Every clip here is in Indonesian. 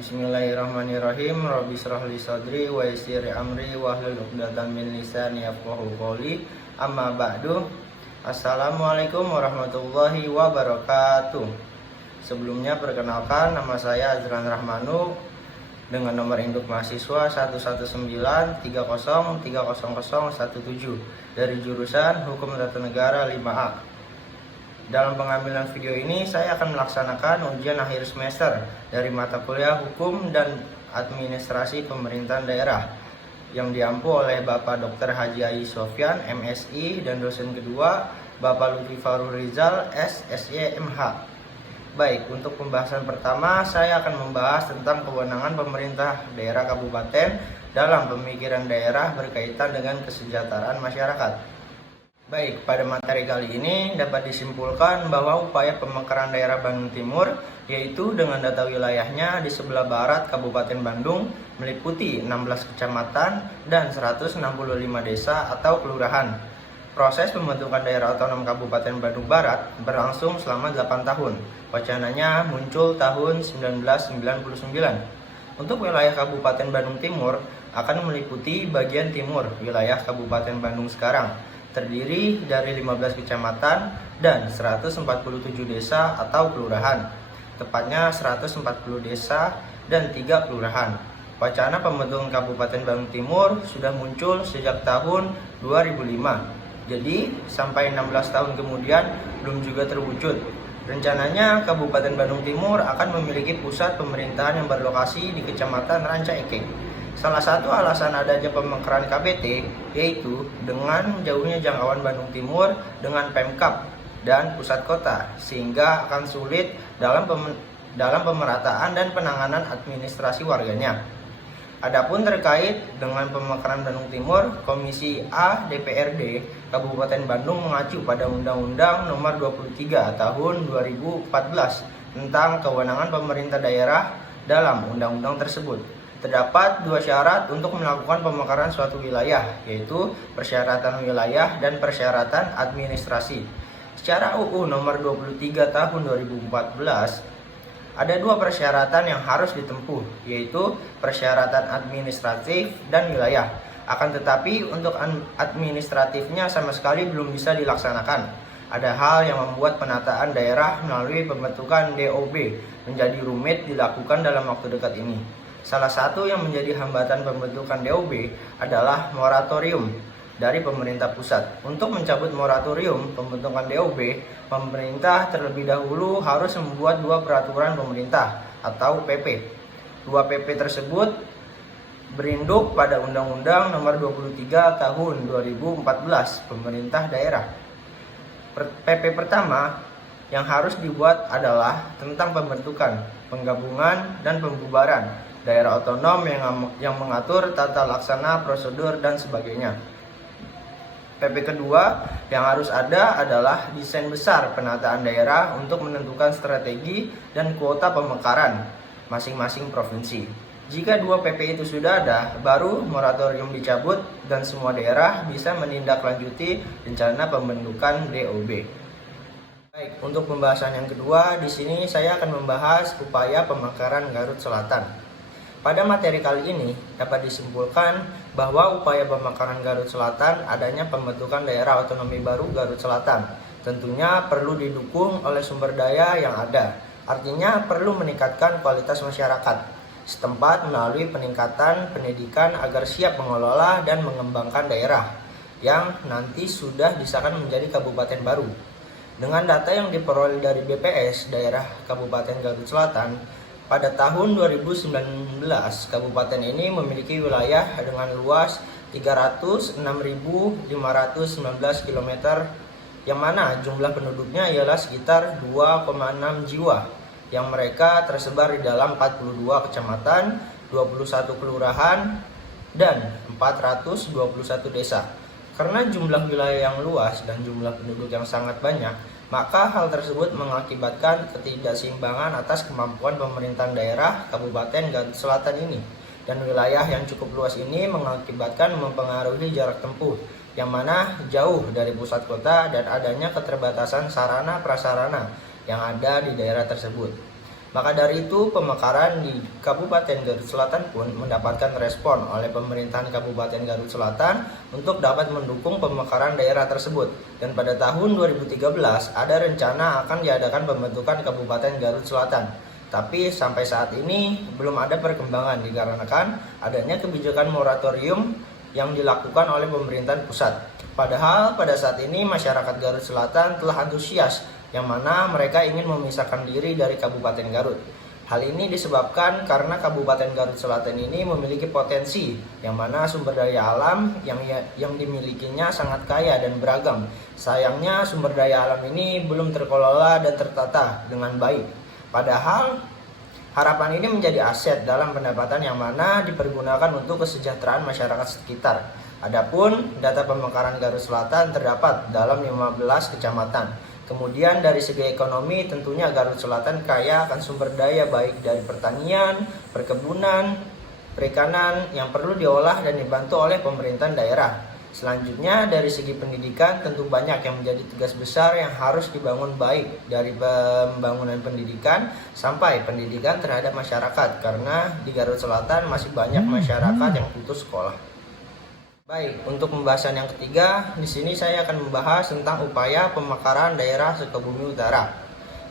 Bismillahirrahmanirrahim. Rabbi shrah li sadri wa yassir li amri wahlul 'uqdatam min lisani yafqahu qawli. Amma ba'du. Assalamualaikum warahmatullahi wabarakatuh. Sebelumnya perkenalkan, nama saya Azran Rahmanu dengan nomor induk mahasiswa 11930300017 dari jurusan Hukum Tata Negara 5A. Dalam pengambilan video ini saya akan melaksanakan ujian akhir semester dari mata kuliah Hukum dan Administrasi Pemerintahan Daerah yang diampu oleh Bapak Dr. Haji Ai Sofyan, MSI, dan dosen kedua Bapak Lutfi Farul Rizal, SSY, MH. Baik, untuk pembahasan pertama saya akan membahas tentang kewenangan pemerintah daerah kabupaten dalam pemikiran daerah berkaitan dengan kesejahteraan masyarakat. Baik, pada materi kali ini dapat disimpulkan bahwa upaya pemekaran daerah Bandung Timur, yaitu dengan data wilayahnya di sebelah barat Kabupaten Bandung, meliputi 16 kecamatan dan 165 desa atau kelurahan. Proses pembentukan daerah otonom Kabupaten Bandung Barat berlangsung selama 8 tahun. Wacananya muncul tahun 1999. Untuk wilayah Kabupaten Bandung Timur akan meliputi bagian timur wilayah Kabupaten Bandung sekarang, terdiri dari 15 kecamatan dan 147 desa atau kelurahan, tepatnya 140 desa dan 3 kelurahan. Wacana pembentukan Kabupaten Bandung Timur sudah muncul sejak tahun 2005. Jadi sampai 16 tahun kemudian belum juga terwujud. Rencananya Kabupaten Bandung Timur akan memiliki pusat pemerintahan yang berlokasi di Kecamatan Ranca Ekek. Salah satu alasan adanya pemekaran KBT yaitu dengan jauhnya jangkauan Bandung Timur dengan Pemkab dan pusat kota, sehingga akan sulit dalam pemerataan dan penanganan administrasi warganya. Adapun terkait dengan pemekaran Bandung Timur, Komisi A DPRD Kabupaten Bandung mengacu pada Undang-Undang Nomor 23 Tahun 2014 tentang kewenangan pemerintah daerah. Dalam undang-undang tersebut terdapat 2 syarat untuk melakukan pemekaran suatu wilayah, yaitu persyaratan wilayah dan persyaratan administrasi. Secara UU Nomor 23 Tahun 2014, ada 2 persyaratan yang harus ditempuh, yaitu persyaratan administratif dan wilayah. Akan tetapi untuk administratifnya sama sekali belum bisa dilaksanakan. Ada hal yang membuat penataan daerah melalui pembentukan DOB menjadi rumit dilakukan dalam waktu dekat ini. Salah satu yang menjadi hambatan pembentukan DOB adalah moratorium dari pemerintah pusat. Untuk mencabut moratorium pembentukan DOB, pemerintah terlebih dahulu harus membuat 2 peraturan pemerintah atau PP. 2 PP tersebut berinduk pada Undang-Undang Nomor 23 Tahun 2014 Pemerintah Daerah. PP pertama yang harus dibuat adalah tentang pembentukan, penggabungan, dan pembubaran daerah otonom yang mengatur tata laksana, prosedur, dan sebagainya. PP kedua yang harus ada adalah desain besar penataan daerah untuk menentukan strategi dan kuota pemekaran masing-masing provinsi. Jika 2 PP itu sudah ada, baru moratorium dicabut dan semua daerah bisa menindaklanjuti rencana pembentukan DOB. Baik, untuk pembahasan yang kedua, di sini saya akan membahas upaya pemekaran Garut Selatan. Pada materi kali ini dapat disimpulkan bahwa upaya pemekaran Garut Selatan adanya pembentukan daerah otonomi baru Garut Selatan. Tentunya perlu didukung oleh sumber daya yang ada. Artinya perlu meningkatkan kualitas masyarakat setempat melalui peningkatan pendidikan agar siap mengelola dan mengembangkan daerah yang nanti sudah disahkan menjadi kabupaten baru. Dengan data yang diperoleh dari BPS daerah Kabupaten Garut Selatan, pada tahun 2019, kabupaten ini memiliki wilayah dengan luas 306.519 km, yang mana jumlah penduduknya ialah sekitar 2,6 jiwa, yang mereka tersebar di dalam 42 kecamatan, 21 kelurahan, dan 421 desa. Karena jumlah wilayah yang luas dan jumlah penduduk yang sangat banyak, maka hal tersebut mengakibatkan ketidakseimbangan atas kemampuan pemerintahan daerah Kabupaten Garut Selatan ini. Dan wilayah yang cukup luas ini mengakibatkan mempengaruhi jarak tempuh yang mana jauh dari pusat kota dan adanya keterbatasan sarana prasarana yang ada di daerah tersebut. Maka dari itu, pemekaran di Kabupaten Garut Selatan pun mendapatkan respon oleh pemerintahan Kabupaten Garut Selatan untuk dapat mendukung pemekaran daerah tersebut. Dan pada tahun 2013 ada rencana akan diadakan pembentukan Kabupaten Garut Selatan. Tapi sampai saat ini belum ada perkembangan dikarenakan adanya kebijakan moratorium yang dilakukan oleh pemerintahan pusat. Padahal pada saat ini masyarakat Garut Selatan telah antusias yang mana mereka ingin memisahkan diri dari Kabupaten Garut. Hal ini disebabkan karena Kabupaten Garut Selatan ini memiliki potensi yang mana sumber daya alam yang dimilikinya sangat kaya dan beragam. Sayangnya sumber daya alam ini belum terkelola dan tertata dengan baik. Padahal harapan ini menjadi aset dalam pendapatan yang mana dipergunakan untuk kesejahteraan masyarakat sekitar. Adapun data pemekaran Garut Selatan terdapat dalam 15 kecamatan. Kemudian dari segi ekonomi tentunya Garut Selatan kaya akan sumber daya baik dari pertanian, perkebunan, perikanan yang perlu diolah dan dibantu oleh pemerintahan daerah. Selanjutnya dari segi pendidikan tentu banyak yang menjadi tugas besar yang harus dibangun baik dari pembangunan pendidikan sampai pendidikan terhadap masyarakat karena di Garut Selatan masih banyak masyarakat yang putus sekolah. Baik, untuk pembahasan yang ketiga, di sini saya akan membahas tentang upaya pemekaran daerah Sukabumi Utara.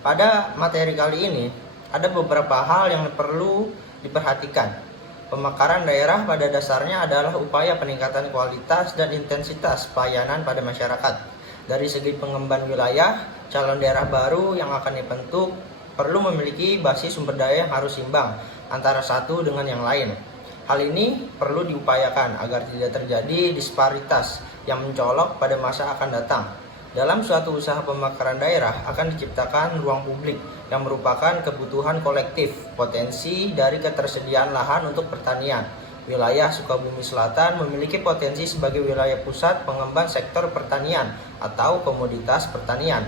Pada materi kali ini, ada beberapa hal yang perlu diperhatikan. Pemekaran daerah pada dasarnya adalah upaya peningkatan kualitas dan intensitas pelayanan pada masyarakat. Dari segi pengembangan wilayah, calon daerah baru yang akan dibentuk perlu memiliki basis sumber daya yang harus imbang antara satu dengan yang lain. Hal ini perlu diupayakan agar tidak terjadi disparitas yang mencolok pada masa akan datang. Dalam suatu usaha pemekaran daerah akan diciptakan ruang publik yang merupakan kebutuhan kolektif, potensi dari ketersediaan lahan untuk pertanian. Wilayah Sukabumi Selatan memiliki potensi sebagai wilayah pusat pengembangan sektor pertanian atau komoditas pertanian.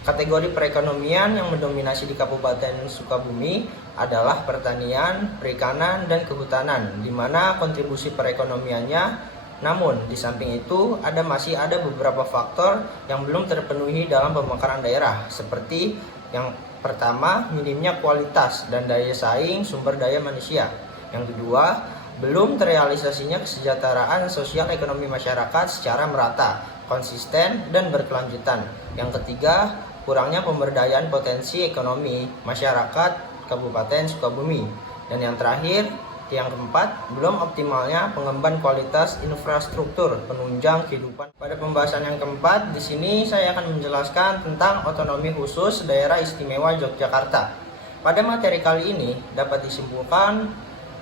Kategori perekonomian yang mendominasi di Kabupaten Sukabumi adalah pertanian, perikanan, dan kehutanan, di mana kontribusi perekonomiannya. Namun, di samping itu masih ada beberapa faktor yang belum terpenuhi dalam pemekaran daerah, seperti yang pertama, minimnya kualitas dan daya saing sumber daya manusia. Yang kedua, belum terrealisasinya kesejahteraan sosial ekonomi masyarakat secara merata, konsisten, dan berkelanjutan. Yang ketiga, kurangnya pemberdayaan potensi ekonomi masyarakat Kabupaten Sukabumi. Dan yang terakhir, yang keempat, belum optimalnya pengembangan kualitas infrastruktur penunjang kehidupan. Pada pembahasan yang keempat, di sini saya akan menjelaskan tentang otonomi khusus Daerah Istimewa Yogyakarta. Pada materi kali ini dapat disimpulkan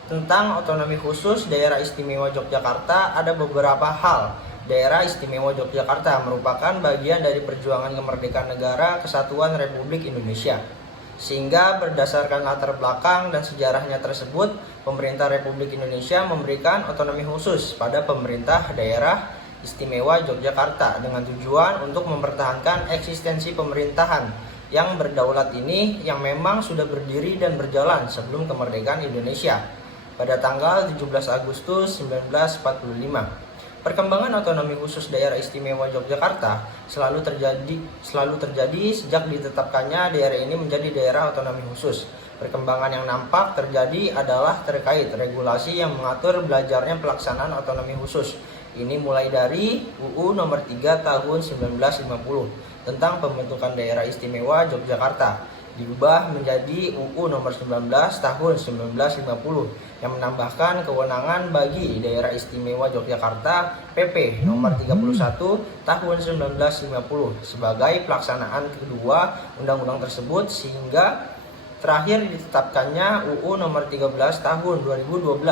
tentang otonomi khusus Daerah Istimewa Yogyakarta ada beberapa hal. Daerah Istimewa Yogyakarta merupakan bagian dari perjuangan kemerdekaan negara Kesatuan Republik Indonesia. Sehingga berdasarkan latar belakang dan sejarahnya tersebut, pemerintah Republik Indonesia memberikan otonomi khusus pada pemerintah daerah istimewa Yogyakarta dengan tujuan untuk mempertahankan eksistensi pemerintahan yang berdaulat ini yang memang sudah berdiri dan berjalan sebelum kemerdekaan Indonesia pada tanggal 17 Agustus 1945. Perkembangan otonomi khusus daerah istimewa Yogyakarta selalu terjadi sejak ditetapkannya daerah ini menjadi daerah otonomi khusus. Perkembangan yang nampak terjadi adalah terkait regulasi yang mengatur belajarnya pelaksanaan otonomi khusus. Ini mulai dari UU nomor 3 tahun 1950 tentang pembentukan daerah istimewa Yogyakarta diubah menjadi UU nomor 19 tahun 1950 yang menambahkan kewenangan bagi daerah istimewa Yogyakarta PP nomor 31 tahun 1950 sebagai pelaksanaan kedua undang-undang tersebut sehingga terakhir ditetapkannya UU nomor 13 tahun 2012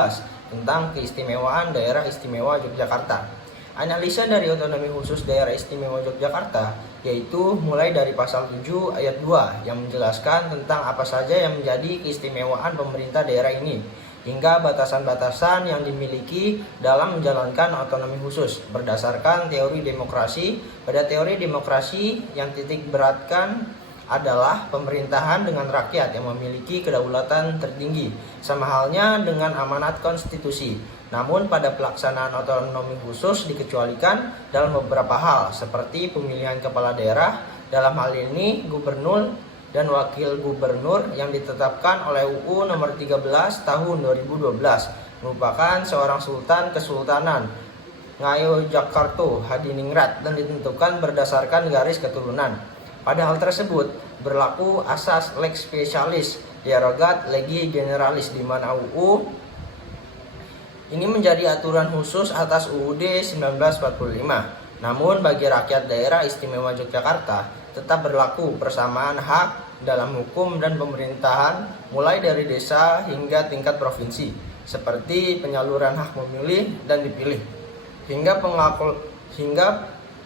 tentang keistimewaan daerah istimewa Yogyakarta. Analisa dari otonomi khusus daerah istimewa Yogyakarta yaitu mulai dari pasal 7 ayat 2 yang menjelaskan tentang apa saja yang menjadi keistimewaan pemerintah daerah ini hingga batasan-batasan yang dimiliki dalam menjalankan otonomi khusus berdasarkan teori demokrasi. Pada teori demokrasi yang titik beratkan adalah pemerintahan dengan rakyat yang memiliki kedaulatan tertinggi, sama halnya dengan amanat konstitusi. Namun pada pelaksanaan otonomi khusus dikecualikan dalam beberapa hal seperti pemilihan kepala daerah, dalam hal ini gubernur dan Wakil Gubernur yang ditetapkan oleh UU nomor 13 tahun 2012 merupakan seorang Sultan Kesultanan Ngayogyakarta Hadiningrat dan ditentukan berdasarkan garis keturunan. Pada hal tersebut berlaku asas lex specialis derogat legi generalis, di mana UU ini menjadi aturan khusus atas UUD 1945. Namun bagi rakyat daerah istimewa Yogyakarta tetap berlaku persamaan hak dalam hukum dan pemerintahan mulai dari desa hingga tingkat provinsi, seperti penyaluran hak memilih dan dipilih, hingga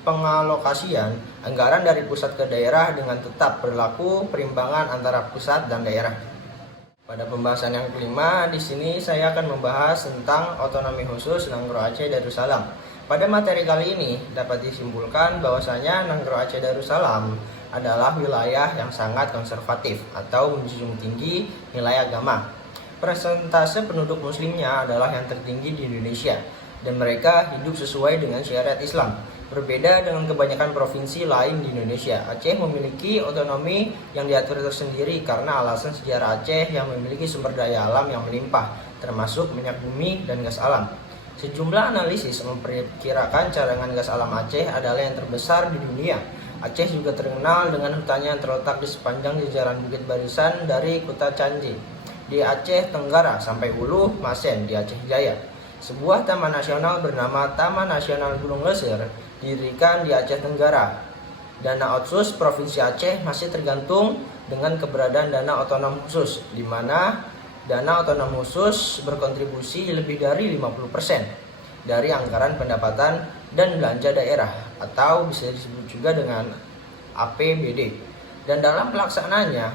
pengalokasian anggaran dari pusat ke daerah dengan tetap berlaku perimbangan antara pusat dan daerah. Pada pembahasan yang kelima, di sini saya akan membahas tentang otonomi khusus Nanggro Aceh Darussalam. Pada materi kali ini dapat disimpulkan bahwasanya Nanggro Aceh Darussalam adalah wilayah yang sangat konservatif atau menjunjung tinggi nilai agama. Persentase penduduk muslimnya adalah yang tertinggi di Indonesia dan mereka hidup sesuai dengan syariat Islam. Berbeda dengan kebanyakan provinsi lain di Indonesia, Aceh memiliki otonomi yang diatur tersendiri karena alasan sejarah Aceh yang memiliki sumber daya alam yang melimpah, termasuk minyak bumi dan gas alam. Sejumlah analisis memperkirakan cadangan gas alam Aceh adalah yang terbesar di dunia. Aceh juga terkenal dengan hutannya yang terletak di sepanjang jajaran bukit barisan dari Kuta Canji di Aceh Tenggara sampai Hulu Masen di Aceh Jaya. Sebuah taman nasional bernama Taman Nasional Gunung Leser didirikan di Aceh Tenggara. Dana otsus Provinsi Aceh masih tergantung dengan keberadaan dana otonom khusus, di mana dana otonom khusus berkontribusi lebih dari 50% dari anggaran pendapatan dan belanja daerah, atau bisa disebut juga dengan APBD. Dan dalam pelaksanaannya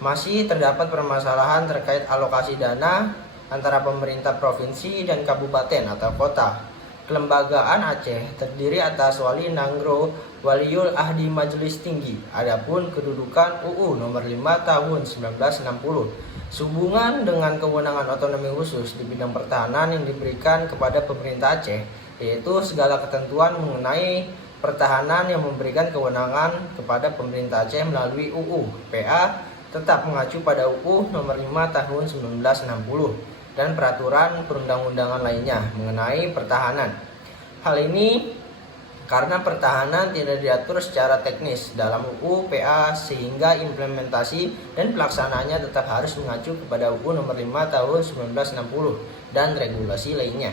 masih terdapat permasalahan terkait alokasi dana antara pemerintah provinsi dan kabupaten atau kota. Kelembagaan Aceh terdiri atas Wali Nanggro Waliul Ahdi Majelis Tinggi. Adapun kedudukan UU nomor 5 tahun 1960. Sehubungan dengan kewenangan otonomi khusus di bidang pertahanan yang diberikan kepada pemerintah Aceh, yaitu segala ketentuan mengenai pertahanan yang memberikan kewenangan kepada pemerintah Aceh melalui UU PA tetap mengacu pada UU nomor 5 tahun 1960 dan peraturan perundang-undangan lainnya mengenai pertahanan. Hal ini karena pertahanan tidak diatur secara teknis dalam UU PA, sehingga implementasi dan pelaksanaannya tetap harus mengacu kepada UU nomor 5 tahun 1960 dan regulasi lainnya.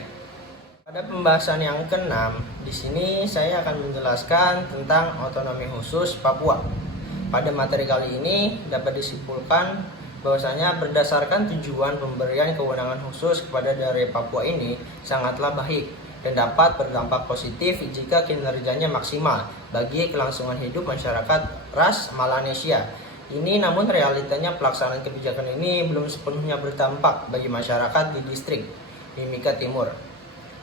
Pada pembahasan yang keenam, di sini saya akan menjelaskan tentang otonomi khusus Papua. Pada materi kali ini dapat disimpulkan bahwasanya berdasarkan tujuan pemberian kewenangan khusus kepada daerah Papua ini sangatlah baik dan dapat berdampak positif jika kinerjanya maksimal bagi kelangsungan hidup masyarakat ras Melanesia. Ini namun realitanya pelaksanaan kebijakan ini belum sepenuhnya berdampak bagi masyarakat di distrik Mimika Timur.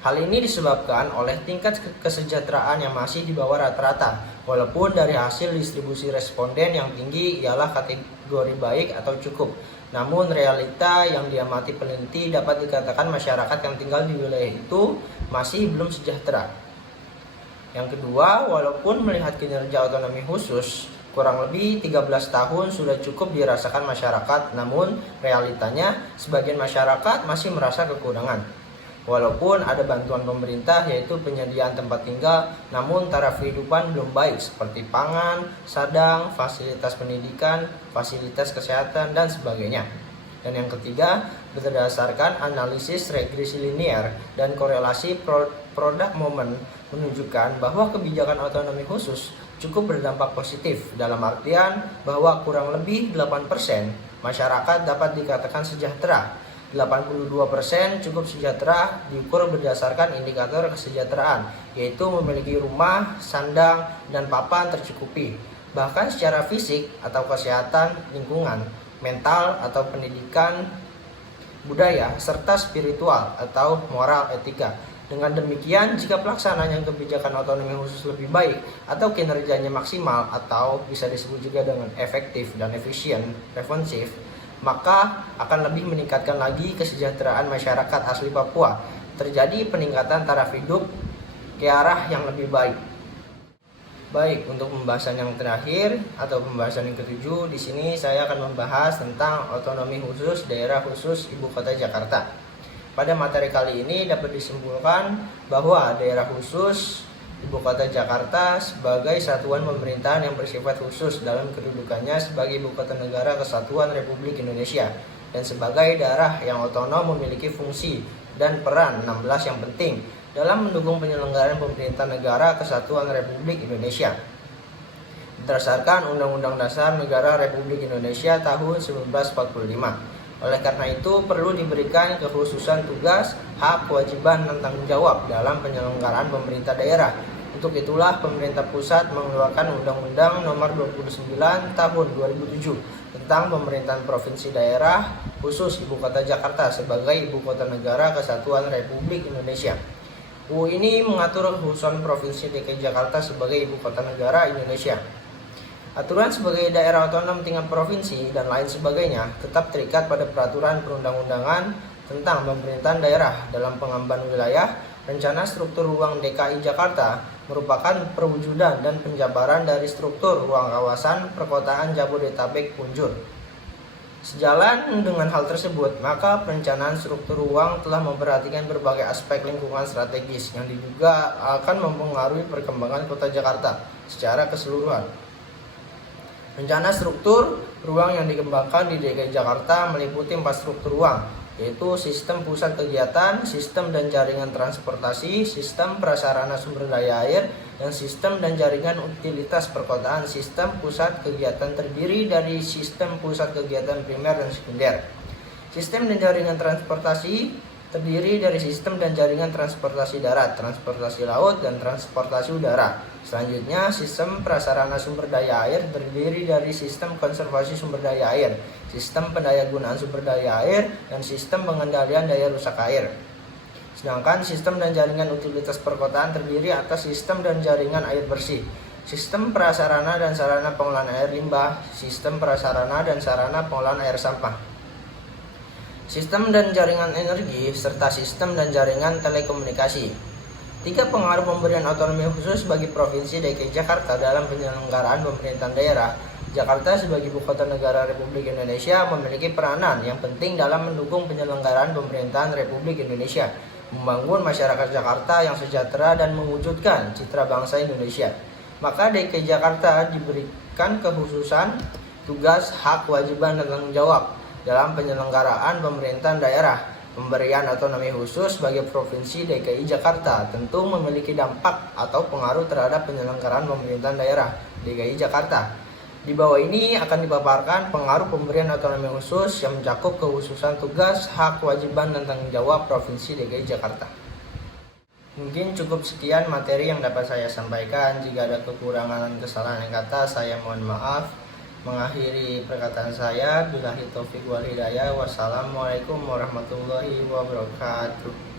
Hal ini disebabkan oleh tingkat kesejahteraan yang masih di bawah rata-rata, walaupun dari hasil distribusi responden yang tinggi ialah kategori baik atau cukup. Namun realita yang diamati peneliti dapat dikatakan masyarakat yang tinggal di wilayah itu masih belum sejahtera. Yang kedua, walaupun melihat kinerja otonomi khusus kurang lebih 13 tahun sudah cukup dirasakan masyarakat, namun realitanya sebagian masyarakat masih merasa kekurangan. Walaupun ada bantuan pemerintah yaitu penyediaan tempat tinggal, namun taraf kehidupan belum baik seperti pangan, sadang, fasilitas pendidikan, fasilitas kesehatan, dan sebagainya. Dan yang ketiga, berdasarkan analisis regresi linear dan korelasi produk momen menunjukkan bahwa kebijakan otonomi khusus cukup berdampak positif dalam artian bahwa kurang lebih 8% masyarakat dapat dikatakan sejahtera. 82% cukup sejahtera diukur berdasarkan indikator kesejahteraan, yaitu memiliki rumah, sandang, dan papan tercukupi. Bahkan secara fisik atau kesehatan lingkungan, mental atau pendidikan, budaya, serta spiritual atau moral etika. Dengan demikian, jika pelaksanaan kebijakan otonomi khusus lebih baik atau kinerjanya maksimal atau bisa disebut juga dengan efektif dan efisien, responsif, maka akan lebih meningkatkan lagi kesejahteraan masyarakat asli Papua. Terjadi peningkatan taraf hidup ke arah yang lebih baik. Baik, untuk pembahasan yang terakhir atau pembahasan yang ketujuh, di sini saya akan membahas tentang otonomi khusus daerah khusus Ibu Kota Jakarta. Pada materi kali ini dapat disimpulkan bahwa daerah khusus Ibu Kota Jakarta sebagai satuan pemerintahan yang bersifat khusus dalam kedudukannya sebagai Ibu Kota Negara Kesatuan Republik Indonesia dan sebagai daerah yang otonom memiliki fungsi dan peran 16 yang penting dalam mendukung penyelenggaraan pemerintahan negara Kesatuan Republik Indonesia berdasarkan Undang-Undang Dasar Negara Republik Indonesia tahun 1945. Oleh karena itu perlu diberikan kekhususan tugas, hak, kewajiban, dan tanggung jawab dalam penyelenggaraan pemerintah daerah. Untuk itulah pemerintah pusat mengeluarkan Undang-Undang Nomor 29 Tahun 2007 tentang pemerintahan provinsi daerah khusus Ibu Kota Jakarta sebagai Ibu Kota Negara Kesatuan Republik Indonesia. UU ini mengatur kekhususan Provinsi DKI Jakarta sebagai Ibu Kota Negara Indonesia. Aturan sebagai daerah otonom tingkat provinsi dan lain sebagainya tetap terikat pada peraturan perundang-undangan tentang pemerintahan daerah dalam pengembangan wilayah. Rencana struktur ruang DKI Jakarta merupakan perwujudan dan penjabaran dari struktur ruang kawasan perkotaan Jabodetabek Punjur. Sejalan dengan hal tersebut, maka perencanaan struktur ruang telah memperhatikan berbagai aspek lingkungan strategis yang diduga akan mempengaruhi perkembangan kota Jakarta secara keseluruhan. Rencana struktur ruang yang dikembangkan di DKI Jakarta meliputi 4 struktur ruang, yaitu sistem pusat kegiatan, sistem dan jaringan transportasi, sistem prasarana sumber daya air, dan sistem dan jaringan utilitas perkotaan. Sistem pusat kegiatan terdiri dari sistem pusat kegiatan primer dan sekunder. Sistem dan jaringan transportasi terdiri dari sistem dan jaringan transportasi darat, transportasi laut, dan transportasi udara. Selanjutnya, sistem prasarana sumber daya air terdiri dari sistem konservasi sumber daya air, sistem pendayagunaan sumber daya air, dan sistem pengendalian daya rusak air. Sedangkan sistem dan jaringan utilitas perkotaan terdiri atas sistem dan jaringan air bersih, sistem prasarana dan sarana pengolahan air limbah, sistem prasarana dan sarana pengolahan air sampah, sistem dan jaringan energi, serta sistem dan jaringan telekomunikasi. 3 pengaruh pemberian otonomi khusus bagi Provinsi DKI Jakarta dalam penyelenggaraan pemerintahan daerah. Jakarta sebagai Ibu Kota Negara Republik Indonesia memiliki peranan yang penting dalam mendukung penyelenggaraan pemerintahan Republik Indonesia, membangun masyarakat Jakarta yang sejahtera dan mewujudkan citra bangsa Indonesia. Maka DKI Jakarta diberikan kekhususan tugas, hak, kewajiban, dan tanggung jawab dalam penyelenggaraan pemerintahan daerah. Pemberian otonomi khusus bagi Provinsi DKI Jakarta tentu memiliki dampak atau pengaruh terhadap penyelenggaraan pemerintahan daerah DKI Jakarta. Di bawah ini akan dipaparkan pengaruh pemberian otonomi khusus yang mencakup kekhususan tugas, hak, kewajiban, dan tanggung jawab Provinsi DKI Jakarta. Mungkin cukup sekian materi yang dapat saya sampaikan. Jika ada kekurangan dan kesalahan kata, saya mohon maaf. Mengakhiri perkataan saya, billahi taufiq wal hidayah. Wassalamualaikum warahmatullahi wabarakatuh.